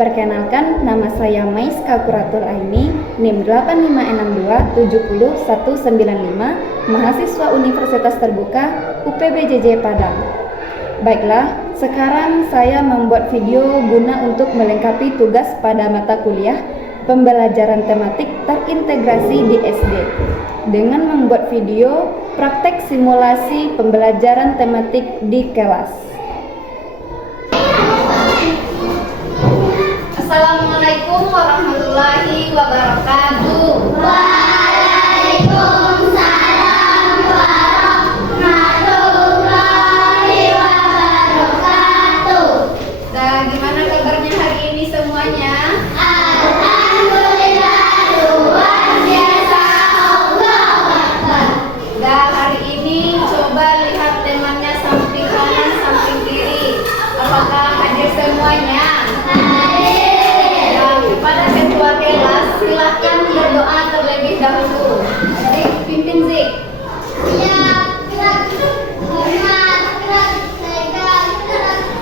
Perkenalkan, nama saya Mais Kalkuratur Aini, NIM 8562700195, mahasiswa Universitas Terbuka UPBJJ Padang. Baiklah, sekarang saya membuat video guna untuk melengkapi tugas pada mata kuliah pembelajaran tematik terintegrasi di SD dengan membuat video praktek simulasi pembelajaran tematik di kelas. Assalamualaikum warahmatullahi wabarakatuh. Waalaikumsalam warahmatullahi wabarakatuh. Dan gimana kabarnya hari ini semuanya? Alhamdulillah, luar biasa, Allahu Akbar. Dan hari ini coba lihat temanya samping kanan, samping kiri. Apakah hadir semuanya? Kepada ketua kelas, silahkan berdoa terlebih dahulu. Zik, pimpin Zik.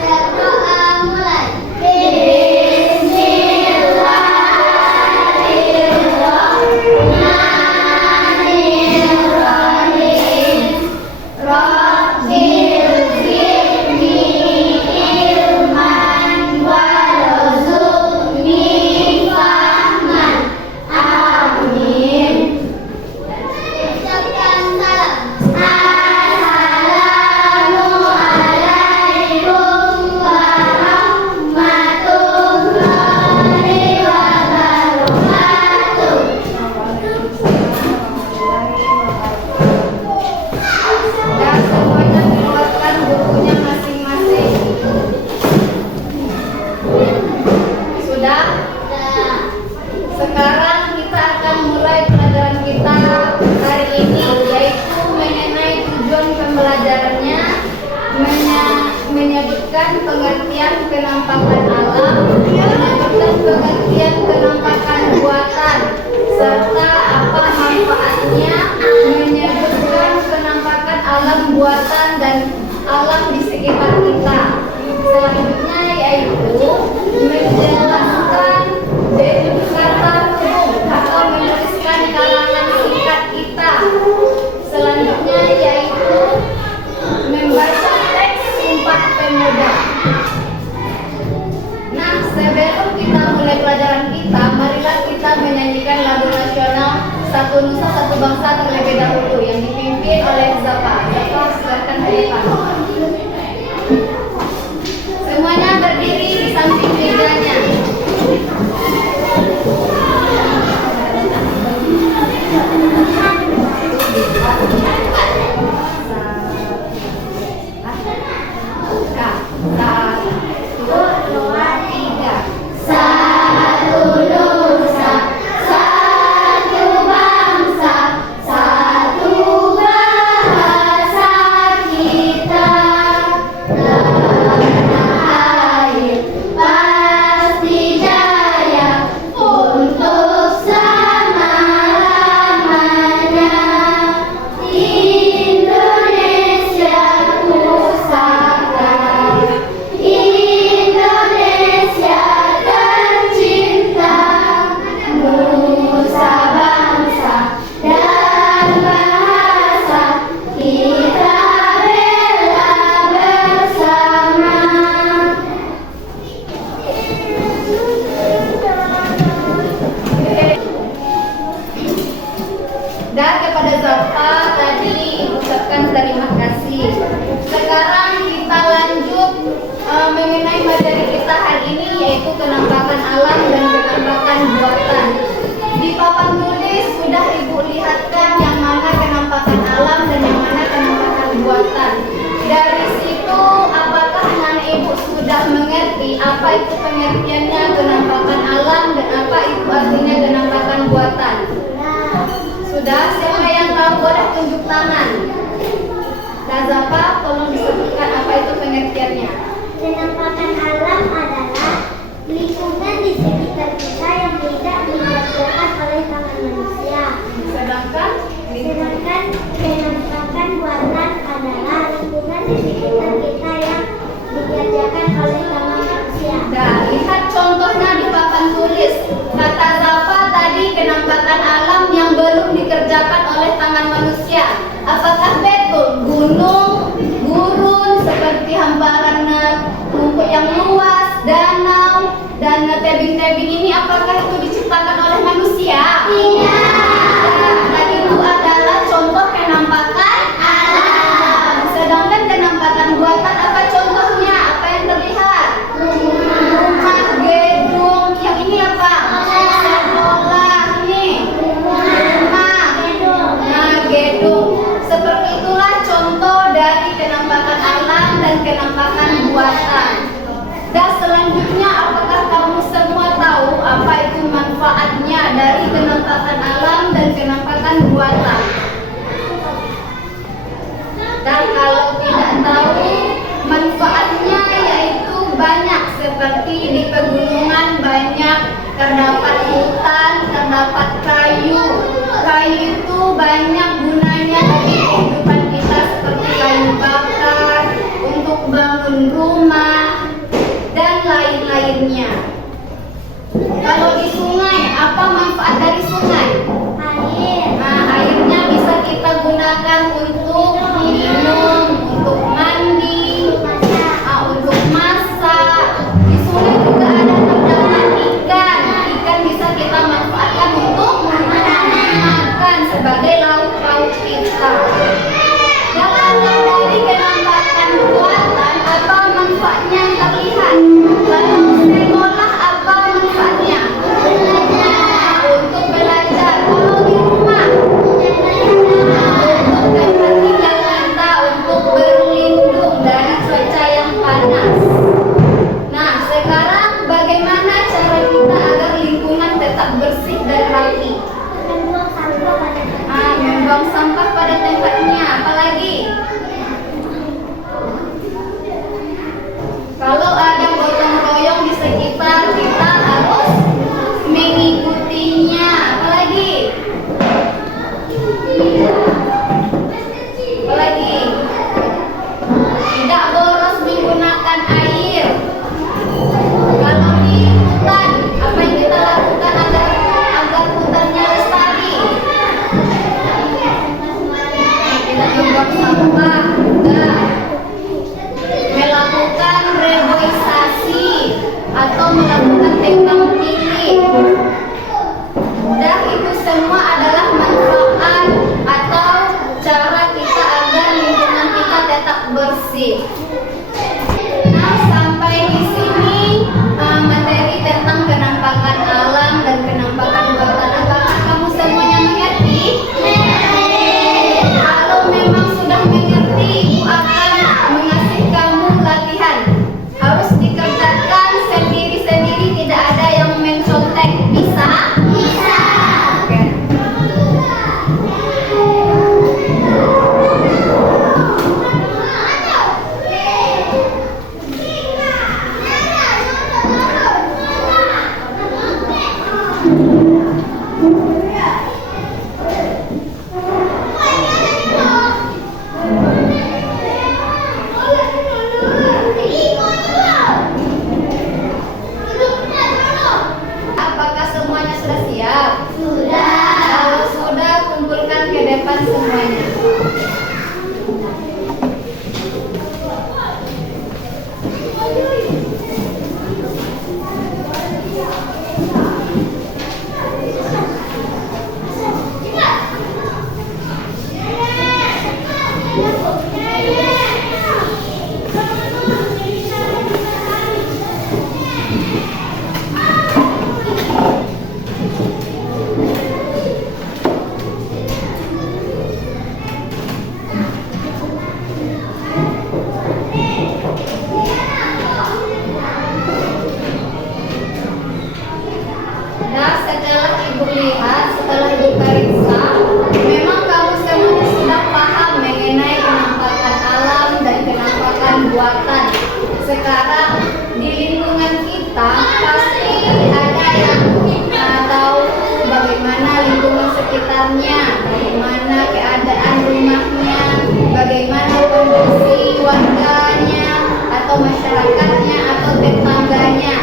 Berdoa mulai. Bismillahirrahmanirrahim. Rabbil zidni ilman warzuqni fahman. Amin. Ucapkan salam. Assalamualaikum warahmatullahi wabarakatuh. Dan semuanya keluarkan bukunya masing-masing. Sudah? Sekarang kita akan mulai pelajaran kita hari ini, yaitu mengenai tujuan pembelajarannya, menyebutkan pengertian penampakan alam, menyebutkan pengertian penampakan buatan, serta apa manfaatnya, menyebutkan penampakan alam buatan dan alam di sekitar kita. Selanjutnya yaitu menjelaskan kata umum atau menuliskan karangan singkat kita. Selanjutnya yaitu membaca teks Sumpah Pemuda. Nah, sebelum kita mulai pelajaran kita, marilah kita menyanyikan lagu nasional Satu Nusa Satu Bangsa terlebih dahulu yang dipimpin oleh Zapa. Zapa, silakan ke depan. Semuanya berdiri di samping mejanya. Dan kepada Zapa tadi ucapkan terima kasih. Sekarang kita lanjut mengenai materi kita hari ini, yaitu penampakan alam dan penampakan buatan. Di papan tulis sudah Ibu lihatkan yang mana penampakan alam dan yang mana penampakan buatan. Dari situ apakah anak Ibu sudah mengerti apa itu pengertiannya penampakan alam dan apa itu artinya penampakan buatan? Sudah, siapa yang tahu boleh tunjuk tangan. Zapa, tolong disebutkan apa itu pengertiannya. Penampakan alam adalah lingkungan di sekitar kita yang tidak dikerjakan oleh tangan manusia. Sedangkan penampakan buatan adalah lingkungan di sekitar kita yang dikerjakan oleh tangan manusia. Nah, lihat contohnya dari kenampakan alam dan kenampakan buatan. Dan kalau tidak tahu, manfaatnya yaitu banyak, seperti di pegunungan banyak terdapat hutan, terdapat kayu. Kayu itu banyak gunanya bagi kehidupan kita, seperti kayu bakar, untuk bangun rumah, dan lain-lainnya. Kalau di sungai, apa manfaat dari sungai? Air. Nah, airnya bisa kita gunakan untuk minum, untuk mandi, untuk masak. Di sungai juga ada terdapat ikan. Ikan bisa kita manfaatkan untuk makan sebagai lauk-lauk kita. Dan dari kenampakan buatan, apa manfaatnya yang terlihat? Kalau sekolah, apa manfaatnya? Untuk belajar. Kalau di rumah, untuk tempat tinggal kita, untuk berlindung dari cuaca yang panas. Nah, sekarang bagaimana cara kita agar lingkungan tetap bersih dan rapi? Membuang sampah pada Membuang sampah pada tempatnya. Apalagi kalau ada gotong royong di sekitar, kita harus mengikutinya. Apalagi tidak boros menggunakan air. Kalau di hutan, apa yang kita lakukan agar hutannya lestari? Kita membuang sampah, dan melakukan reboisasi atau melakukan tebang pilih. Dan itu semua adalah manfaat atau cara kita agar lingkungan kita tetap bersih. Nah, sampai di sini materi tentang kenampakan alam dan kenampakan buatan. Apakah kamu semuanya mengerti? Kalau memang sudah mengerti, Ibu akan mengasih kamu latihan. Harus dikerjakan sendiri-sendiri, tidak ada yang mencontek. Bisa? Bisa. Oke. Apakah semuanya sudah siap? Sudah. Kalau sudah, kumpulkan ke depan semuanya. Nah, setelah Ibu lihat, setelah Ibu periksa, memang kamu semuanya sudah paham mengenai kenampakan alam dan kenampakan buatan. Sekarang di lingkungan kita pasti ada yang tahu bagaimana lingkungan sekitarnya, bagaimana keadaan rumahnya, bagaimana kondisi warganya atau masyarakatnya atau tetangganya.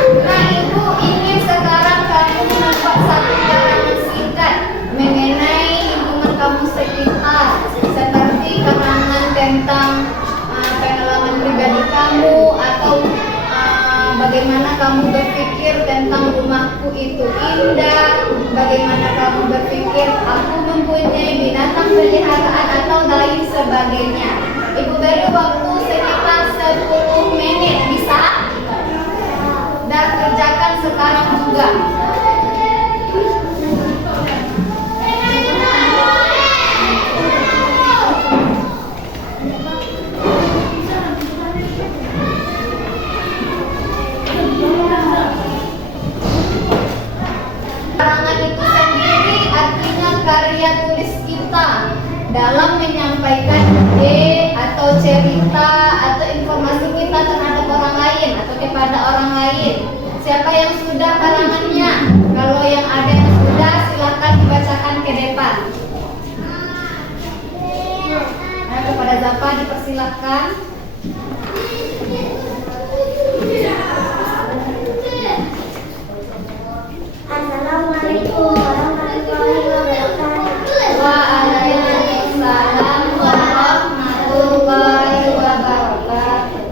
Nah, Ibu ingin sekarang kamu membuat satu keterangan singkat mengenai lingkungan kamu sekitar, seperti keterangan tentang pengalaman pribadi kamu atau bagaimana kamu berpikir tentang rumahku itu indah, bagaimana kamu berpikir aku mempunyai binatang peliharaan atau lain sebagainya. Ibu beri waktu sekitar 10 menit, bisa? Dan kerjakan sekarang juga. Keterangan dalam menyampaikan ide atau cerita atau informasi kita terhadap orang lain atau kepada orang lain. Siapa yang sudah karangannya? Kalau yang ada yang sudah, silakan dibacakan ke depan. Nah, kepada Zapa dipersilahkan. Assalamualaikum warahmatullahi wabarakatuh. Waalaikumsalam warahmatullahi wabarakatuh.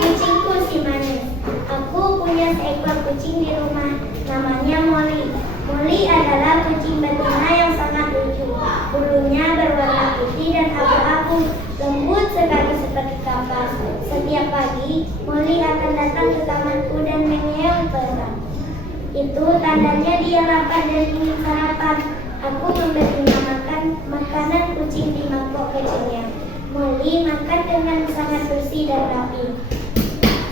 Kucingku si manis. Aku punya seekor kucing di rumah. Namanya Molly. Molly adalah kucing betina yang sangat lucu. Bulunya berwarna putih dan abu-abu, lembut sekali seperti kapas. Setiap pagi, Molly akan datang ke kamarku dan mengeong pelan. Itu tandanya dia lapar dan ingin sarapan. Aku memberinya makanan kucing di mangkok kecilnya. Molly makan dengan sangat bersih dan rapi.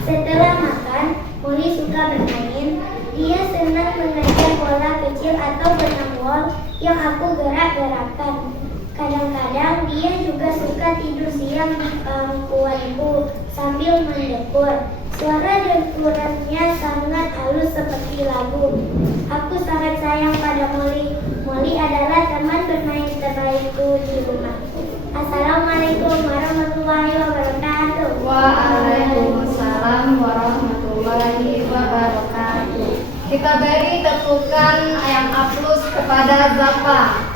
Setelah makan, Molly suka bermain. Dia senang mengejar bola kecil atau benang wol yang aku gerak-gerakkan. Kadang-kadang dia juga suka tidur siang di pangkuanku sambil mendekur. Suara dengkurannya sangat halus seperti lagu. Aku sangat sayang pada Molly. Molly adalah teman bermain terbaikku di rumah. Assalamualaikum warahmatullahi wabarakatuh. Waalaikumsalam warahmatullahi wabarakatuh. Kita beri tepukan yang aplaus kepada Zapa.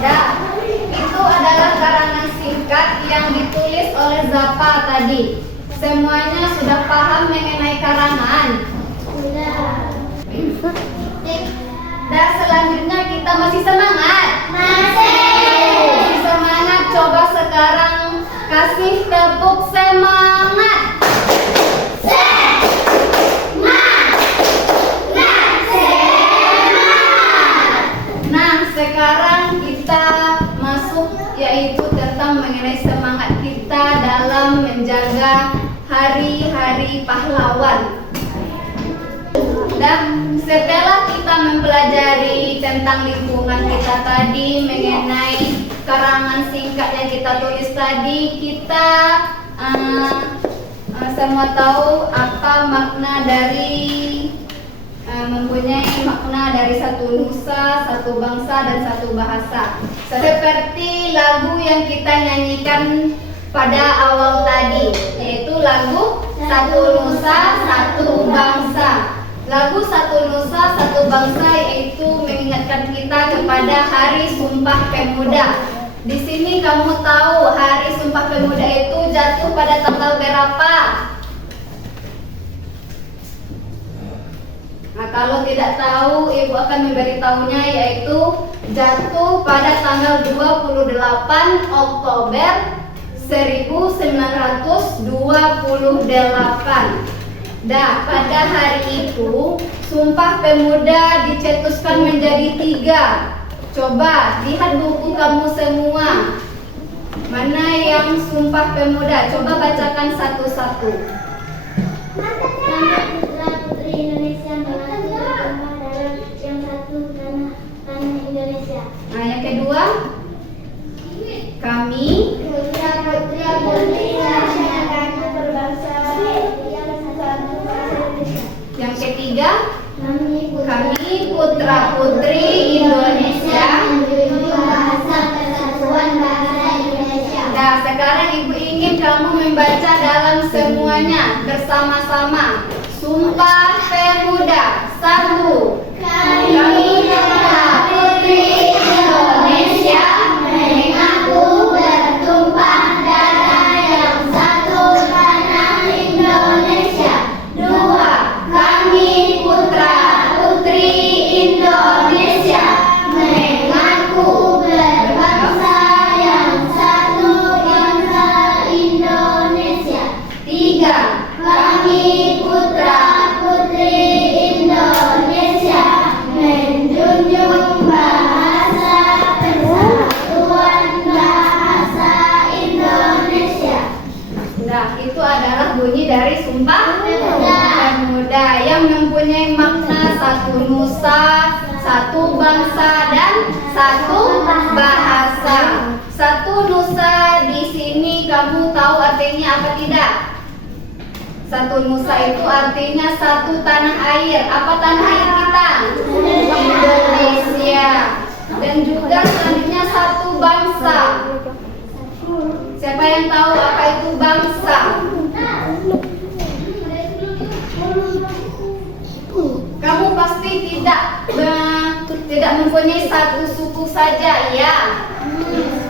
Dah, itu adalah karangan singkat yang ditulis oleh Zapa tadi. Semuanya sudah paham mengenai karangan? Dan selanjutnya kita masih semangat? Masih semangat. Coba sekarang kasih tepuk semangat. Nah, sekarang kita masuk yaitu tentang mengenai semangat kita dalam menjaga hari-hari pahlawan. Dan setelah kita mempelajari tentang lingkungan kita tadi, mengenai karangan singkat yang kita tulis tadi, kita semua tahu apa makna dari mempunyai makna dari satu nusa, satu bangsa, dan satu bahasa. Seperti lagu yang kita nyanyikan pada awal tadi, yaitu lagu Satu Nusa, Satu Bangsa. Lagu Satu Nusa, Satu Bangsa yaitu mengingatkan kita kepada Hari Sumpah Pemuda. Di sini kamu tahu Hari Sumpah Pemuda itu jatuh pada tanggal berapa? Nah, kalau tidak tahu, Ibu akan memberitahunya, yaitu jatuh pada tanggal 28 Oktober 1928. Nah, pada hari itu Sumpah Pemuda dicetuskan menjadi 3. Coba lihat buku kamu semua. Mana yang Sumpah Pemuda? Coba bacakan satu-satu. Putri Indonesia mengaku berkembang dalam yang satu tanah Indonesia. Nah, yang kedua, kami Putra-putri Indonesia mengaku berbangsa yang satu bangsa Indonesia. Yang ketiga, Kami putra-putri Indonesia. menjunjung bahasa persatuan bangsa Indonesia. Nah, sekarang Ibu ingin kamu membaca dalam semuanya bersama-sama. Sumpah Pemuda. 1. Kami putra-putri Indonesia mengaku bertumpah darah yang satu tanah Indonesia. 2. Kami putra-putri Indonesia mengaku berbangsa yang satu bangsa Indonesia. 3. Kami putra-putri Indonesia menjunjung bahasa persatuan bahasa Indonesia. Nah, itu adalah bunyi dari Sumpah Pemuda yang mempunyai makna satu nusa, satu bangsa, dan satu bahasa. Satu nusa di sini kamu tahu artinya apa tidak? Satu nusa itu artinya satu tanah air. Apa tanah air kita? Indonesia. Dan juga selanjutnya satu bangsa. Siapa yang tahu apa itu bangsa? Kamu pasti tidak mempunyai satu suku saja, ya.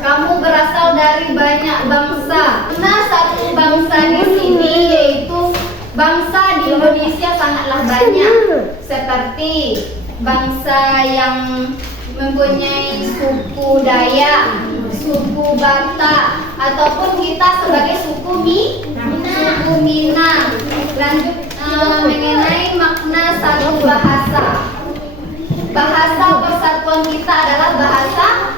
Kamu berasal dari banyak bangsa. Nah, satu bangsa di sini yaitu bangsa di Indonesia sangatlah banyak. Seperti bangsa yang mempunyai suku Dayak, suku Batak, ataupun kita sebagai suku Minang. Lanjut mengenai makna satu bahasa. Bahasa persatuan kita adalah bahasa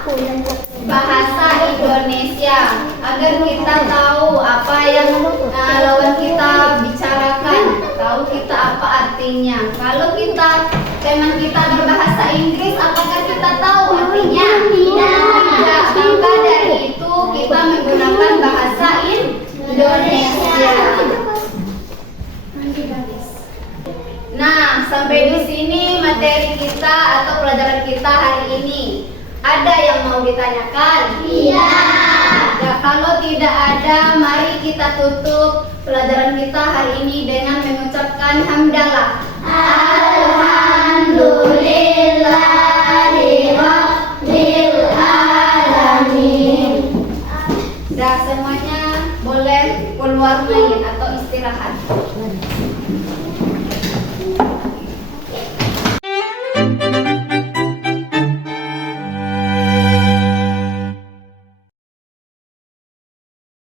Indonesia, agar kita tahu apa yang lawan kita bicarakan, tahu kita apa artinya. Kalau memang kita berbahasa Inggris, apakah kita tahu artinya? Tidak. Maka dari itu kita menggunakan bahasa Indonesia. Nah, sampai di sini materi kita atau pelajaran kita hari ini. Ada yang mau ditanyakan? Iya. Nah, kalau tidak ada, mari kita tutup pelajaran kita hari ini dengan mengucapkan hamdalah. Alhamdulillahirabbil alamin. Dah, semuanya boleh keluar main atau istirahat.